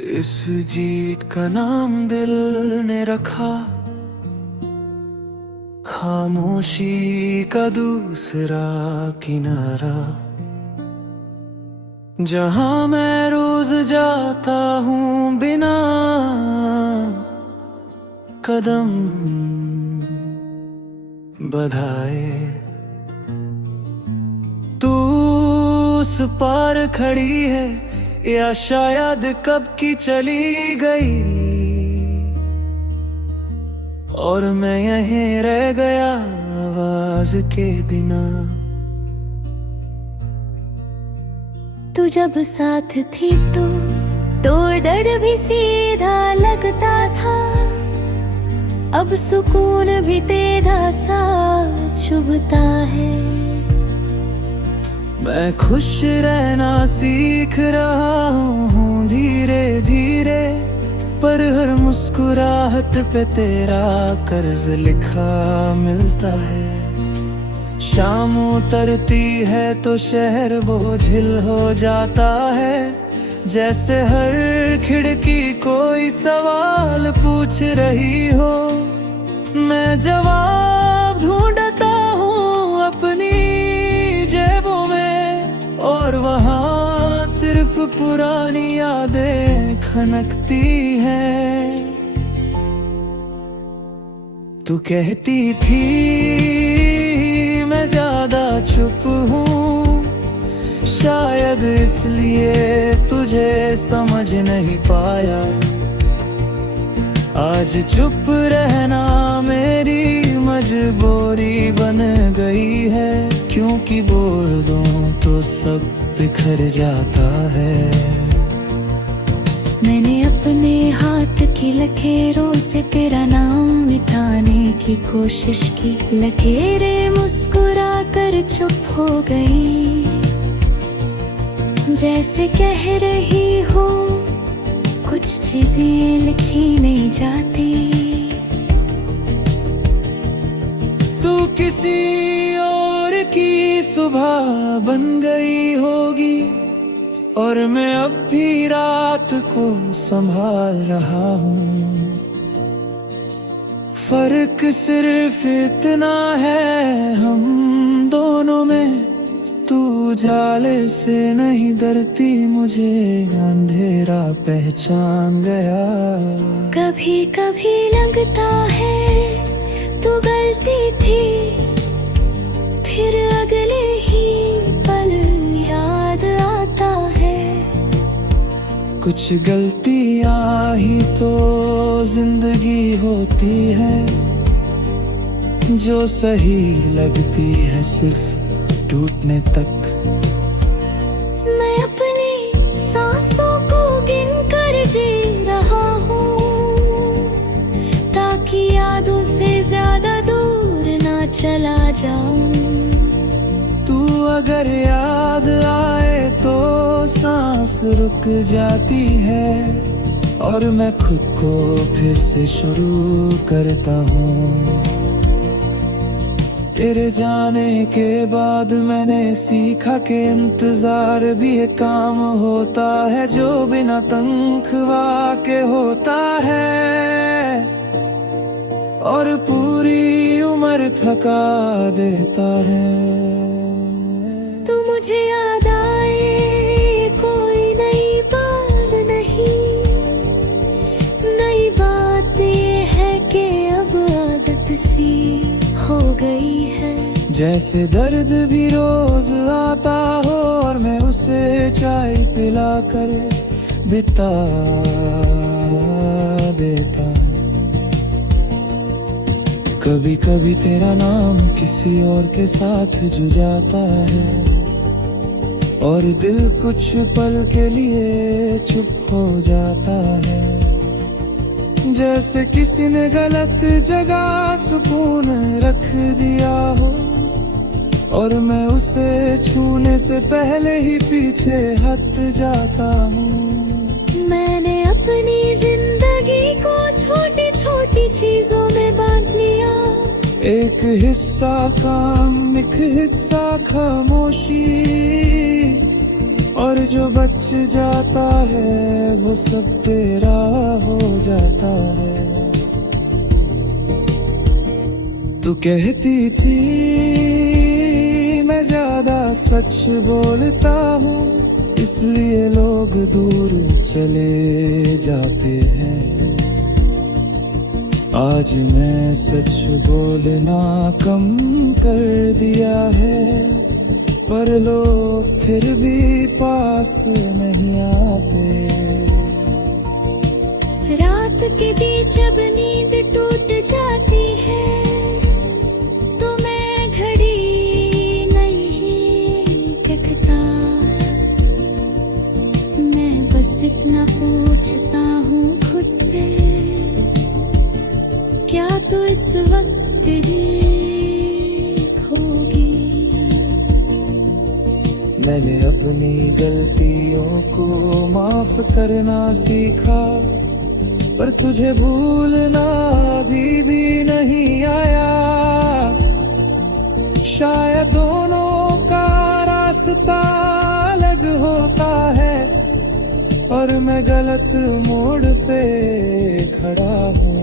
इस जीत का नाम दिल ने रखा, खामोशी का दूसरा किनारा, जहां मैं रोज जाता हूँ बिना कदम बधाए। तू उस पार खड़ी है या शायद कब की चली गई, और मैं यहीं रह गया आवाज के बिना। तू जब साथ थी तो डर भी सीधा लगता था, अब सुकून भी तेरा सा चुभता है। मैं खुश रहना सीख रहा हूँ धीरे धीरे, पर हर मुस्कुराहट पे तेरा कर्ज लिखा मिलता है। शाम उतरती है तो शहर बोझिल हो जाता है, जैसे हर खिड़की कोई सवाल पूछ रही हो। मैं जवाब ढूंढता हूँ अपनी जेबों में, और वहाँ सिर्फ पुरानी यादें खनकती हैं। तू कहती थी मैं ज्यादा चुप हूँ, शायद इसलिए तुझे समझ नहीं पाया। आज चुप रहना मेरी मजबूरी बन गई है, क्योंकि बोल दूं तो सब बिखर जाता है। मैंने अपने हाथ की लकीरों से तेरा नाम मिटाने की कोशिश की, लकीरें मुस्कुरा कर चुप हो गई, जैसे कह रही हो कुछ चीजें लिखी नहीं जाती। तू किसी और की सुबह बन गई होगी, और मैं अब भी रात को संभाल रहा हूँ। फर्क सिर्फ इतना है हम दोनों में, तू जाले से नहीं डरती, मुझे अंधेरा पहचान गया। कभी कभी लगता है तू गलती थी, फिर अगले ही पल याद आता है। कुछ गलतियां ही तो जिंदगी होती है, जो सही लगती है सिर्फ टूटने तक। मैं अपनी सांसों को गिन कर जी रहा हूँ, ताकि यादों से ज्यादा दूर ना चला जाऊं। तू अगर याद आए तो सांस रुक जाती है, और मैं खुद को फिर से शुरू करता हूँ। तेरे जाने के बाद मैंने सीखा कि इंतजार भी एक काम होता है, जो बिना तनख्वाह के होता है, और पूरी उम्र थका देता है। तू मुझे याद आए कोई नई बात नहीं, नई बात ये है कि अब आदत सी हो गई है। जैसे दर्द भी रोज आता हो, और मैं उसे चाय पिलाकर बिता देता। कभी कभी तेरा नाम किसी और के साथ जुड़ जाता है, और दिल कुछ पल के लिए चुप हो जाता है, जैसे किसी ने गलत जगह सुकून रख दिया हो, और मैं उसे छूने से पहले ही पीछे हट जाता हूँ। मैंने अपनी जिंदगी को छोटी छोटी चीजों में बांट लिया, एक हिस्सा काम, एक हिस्सा खामोशी, और जो बच जाता है वो सब तेरा हो जाता है। तू कहती थी मैं ज्यादा सच बोलता हूँ, इसलिए लोग दूर चले जाते हैं। आज मैं सच बोलना कम कर दिया है, पर लोग फिर भी पास नहीं आते। रात के बीच जब नींद टूट जाती है तो मैं घड़ी नहीं देखता। मैं बस इतना पूछता हूँ खुद से, क्या तू इस वक्त ठीक होगी? मैंने अपनी गलतियों को माफ करना सीखा, पर तुझे भूलना अभी भी नहीं आया। शायद दोनों का रास्ता अलग होता है, और मैं गलत मोड़ पे खड़ा हूँ।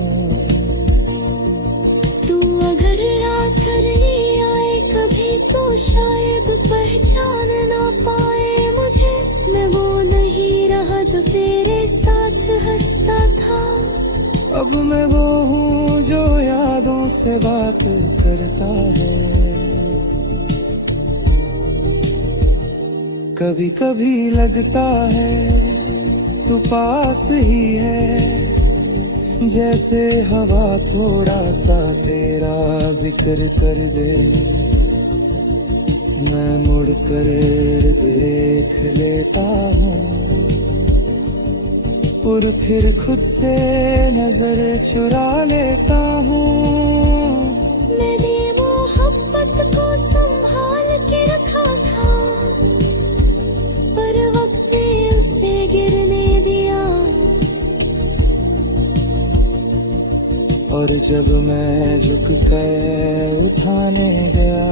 तू अगर रात नहीं आए कभी तो शायद पहचान ना पाए मुझे। मैं वो नहीं रहा जो तेरे साथ हंसता था। अब मैं वो हूँ जो यादों से बात करता है। कभी कभी लगता है तू पास ही है, जैसे हवा थोड़ा सा तेरा जिक्र कर दे। मैं मुड़ कर देख लेता हूँ, और फिर खुद से नजर चुरा लेता हूँ। मैंने मोहब्बत को संभाल के रखा था, पर वक्त ने उसे गिरने दिया। और जब मैं झुक कर उठाने गया